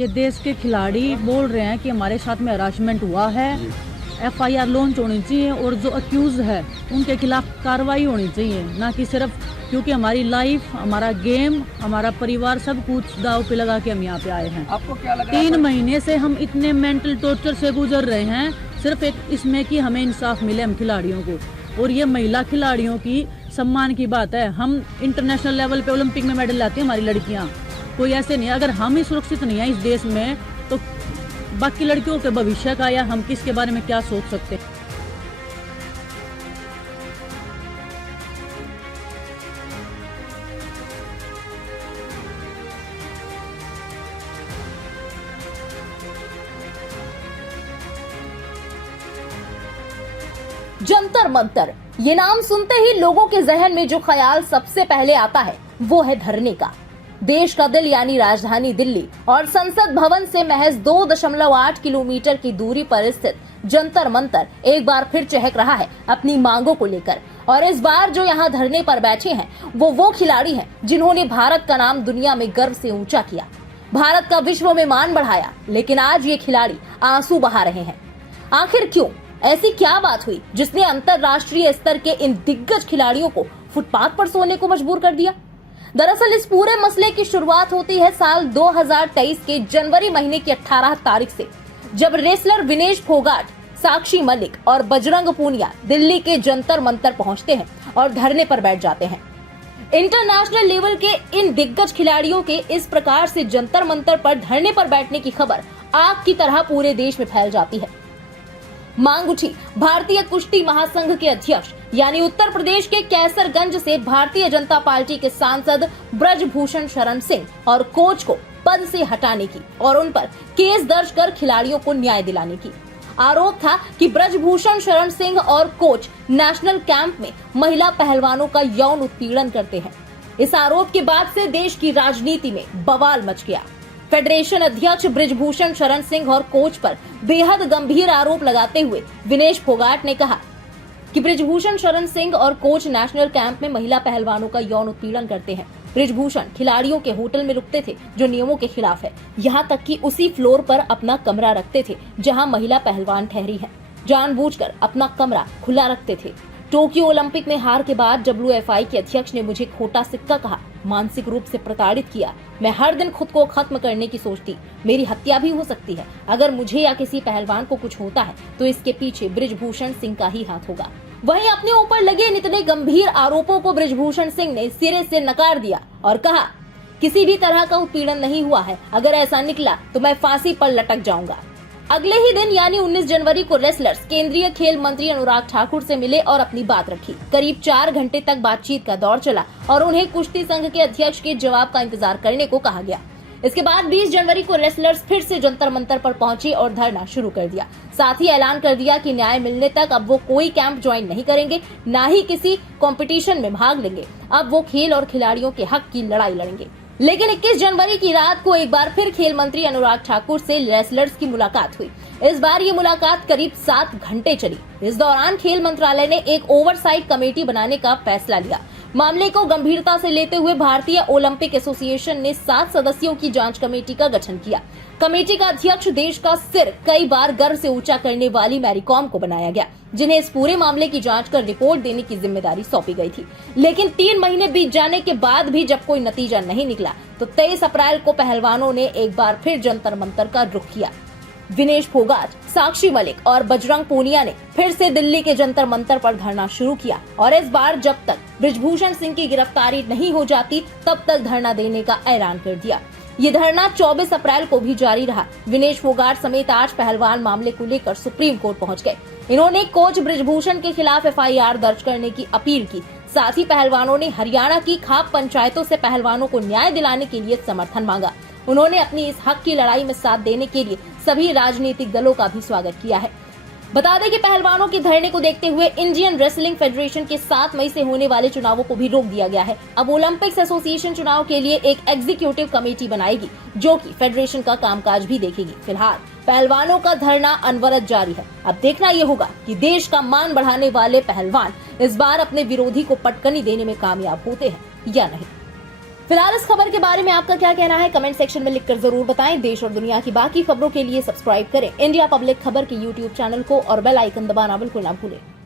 ये देश के खिलाड़ी बोल रहे हैं कि हमारे साथ में हरासमेंट हुआ है, FIR लॉन्च होनी चाहिए और जो अक्यूज है उनके खिलाफ कार्रवाई होनी चाहिए, ना कि सिर्फ क्योंकि हमारी लाइफ, हमारा गेम, हमारा परिवार सब कुछ दाव पे लगा के हम यहाँ पे आए हैं। आपको क्या लग रहा है? 3 महीने से हम इतने मेंटल टॉर्चर से गुजर रहे हैं, सिर्फ एक इसमें कि हमें इंसाफ मिले हम खिलाड़ियों को। और ये महिला खिलाड़ियों की सम्मान की बात है। हम इंटरनेशनल लेवल पे ओलंपिक में मेडल लाती हैं हमारी लड़कियां, कोई ऐसे नहीं है। अगर हम ही सुरक्षित नहीं है इस देश में तो बाकी लड़कियों के भविष्य का या हम किसके बारे में क्या सोच सकते हैं। जंतर मंतर, ये नाम सुनते ही लोगों के जहन में जो ख्याल सबसे पहले आता है वो है धरने का। देश का दिल यानी राजधानी दिल्ली और संसद भवन से महज 2.8 किलोमीटर की दूरी पर स्थित जंतर मंतर एक बार फिर चहक रहा है अपनी मांगों को लेकर। और इस बार जो यहाँ धरने पर बैठे हैं वो खिलाड़ी हैं जिन्होंने भारत का नाम दुनिया में गर्व से ऊंचा किया, भारत का विश्व में मान बढ़ाया। लेकिन आज ये खिलाड़ी आंसू बहा रहे हैं। आखिर क्यों? ऐसी क्या बात हुई जिसने अंतरराष्ट्रीय स्तर के इन दिग्गज खिलाड़ियों को फुटपाथ पर सोने को मजबूर कर दिया? दरअसल इस पूरे मसले की शुरुआत होती है साल 2023 के जनवरी महीने की 18 तारीख से, जब रेसलर विनेश फोगाट, साक्षी मलिक और बजरंग पूनिया दिल्ली के जंतर मंतर पहुंचते हैं और धरने पर बैठ जाते हैं। इंटरनेशनल लेवल के इन दिग्गज खिलाड़ियों के इस प्रकार से जंतर मंतर पर धरने पर बैठने की खबर आग की तरह पूरे देश में फैल जाती है। मांग उठी भारतीय कुश्ती महासंघ के अध्यक्ष यानी उत्तर प्रदेश के कैसरगंज से भारतीय जनता पार्टी के सांसद ब्रजभूषण शरण सिंह और कोच को पद से हटाने की और उन पर केस दर्ज कर खिलाड़ियों को न्याय दिलाने की। आरोप था कि ब्रजभूषण शरण सिंह और कोच नेशनल कैंप में महिला पहलवानों का यौन उत्पीड़न करते हैं। इस आरोप के बाद से देश की राजनीति में बवाल मच गया। फेडरेशन अध्यक्ष ब्रजभूषण शरण सिंह और कोच पर बेहद गंभीर आरोप लगाते हुए विनेश फोगाट ने कहा कि ब्रजभूषण शरण सिंह और कोच नेशनल कैंप में महिला पहलवानों का यौन उत्पीड़न करते हैं। ब्रजभूषण खिलाड़ियों के होटल में रुकते थे जो नियमों के खिलाफ है, यहाँ तक कि उसी फ्लोर पर अपना कमरा रखते थे जहाँ महिला पहलवान ठहरी है। जानबूझकर अपना कमरा खुला रखते थे। टोक्यो ओलंपिक में हार के बाद WFI के अध्यक्ष ने मुझे खोटा सिक्का कहा, मानसिक रूप से प्रताड़ित किया। मैं हर दिन खुद को खत्म करने की सोचती, मेरी हत्या भी हो सकती है। अगर मुझे या किसी पहलवान को कुछ होता है तो इसके पीछे ब्रजभूषण सिंह का ही हाथ होगा। वहीं अपने ऊपर लगे इन इतने गंभीर आरोपों को ब्रजभूषण सिंह ने सिरे से नकार दिया और कहा, किसी भी तरह का उत्पीड़न नहीं हुआ है, अगर ऐसा निकला तो मैं फांसी पर लटक जाऊंगा। अगले ही दिन यानी 19 जनवरी को रेसलर्स केंद्रीय खेल मंत्री अनुराग ठाकुर से मिले और अपनी बात रखी। करीब 4 घंटे तक बातचीत का दौर चला और उन्हें कुश्ती संघ के अध्यक्ष के जवाब का इंतजार करने को कहा गया। इसके बाद 20 जनवरी को रेसलर्स फिर से जंतर मंतर पर पहुंचे और धरना शुरू कर दिया। साथ ही ऐलान कर दिया कि न्याय मिलने तक अब वो कोई कैंप ज्वाइन नहीं करेंगे, न ही किसी कंपटीशन में भाग लेंगे। अब वो खेल और खिलाड़ियों के हक की लड़ाई लड़ेंगे। लेकिन 21 जनवरी की रात को एक बार फिर खेल मंत्री अनुराग ठाकुर से रेसलर्स की मुलाकात हुई। इस बार ये मुलाकात करीब 7 घंटे चली। इस दौरान खेल मंत्रालय ने एक ओवरसाइट कमेटी बनाने का फैसला लिया। मामले को गंभीरता से लेते हुए भारतीय ओलंपिक एसोसिएशन ने 7 सदस्यों की जांच कमेटी का गठन किया। कमेटी का अध्यक्ष देश का सिर कई बार गर्व से ऊंचा करने वाली मैरी कॉम को बनाया गया, जिन्हें इस पूरे मामले की जांच कर रिपोर्ट देने की जिम्मेदारी सौंपी गई थी। लेकिन 3 महीने बीत जाने के बाद भी जब कोई नतीजा नहीं निकला तो 23 अप्रैल को पहलवानों ने एक बार फिर जंतर मंतर का रुख किया। विनेश फोगाट, साक्षी मलिक और बजरंग पूनिया ने फिर से दिल्ली के जंतर मंतर पर धरना शुरू किया और इस बार जब तक ब्रजभूषण सिंह की गिरफ्तारी नहीं हो जाती तब तक धरना देने का ऐलान कर दिया। ये धरना 24 अप्रैल को भी जारी रहा। विनेश फोगाट समेत 8 पहलवान मामले को लेकर सुप्रीम कोर्ट पहुंच गए। इन्होंने कोच ब्रजभूषण के खिलाफ FIR दर्ज करने की अपील की। साथ ही पहलवानों ने हरियाणा की खाप पंचायतों से पहलवानों को न्याय दिलाने के लिए समर्थन मांगा। उन्होंने अपनी इस हक की लड़ाई में साथ देने के लिए सभी राजनीतिक दलों का भी स्वागत किया है। बता दें कि पहलवानों के धरने को देखते हुए इंडियन रेसलिंग फेडरेशन के 7 मई से होने वाले चुनावों को भी रोक दिया गया है। अब ओलंपिक्स एसोसिएशन चुनाव के लिए एक एग्जीक्यूटिव कमेटी बनाएगी जो कि फेडरेशन का कामकाज भी देखेगी। फिलहाल पहलवानों का धरना अनवरत जारी है। अब देखना ये होगा कि देश का मान बढ़ाने वाले पहलवान इस बार अपने विरोधी को पटकनी देने में कामयाब होते हैं या नहीं। फिलहाल इस खबर के बारे में आपका क्या कहना है कमेंट सेक्शन में लिखकर जरूर बताएं। देश और दुनिया की बाकी खबरों के लिए सब्सक्राइब करें इंडिया पब्लिक खबर के YouTube चैनल को और बेल आइकन दबाना बिल्कुल ना भूलें।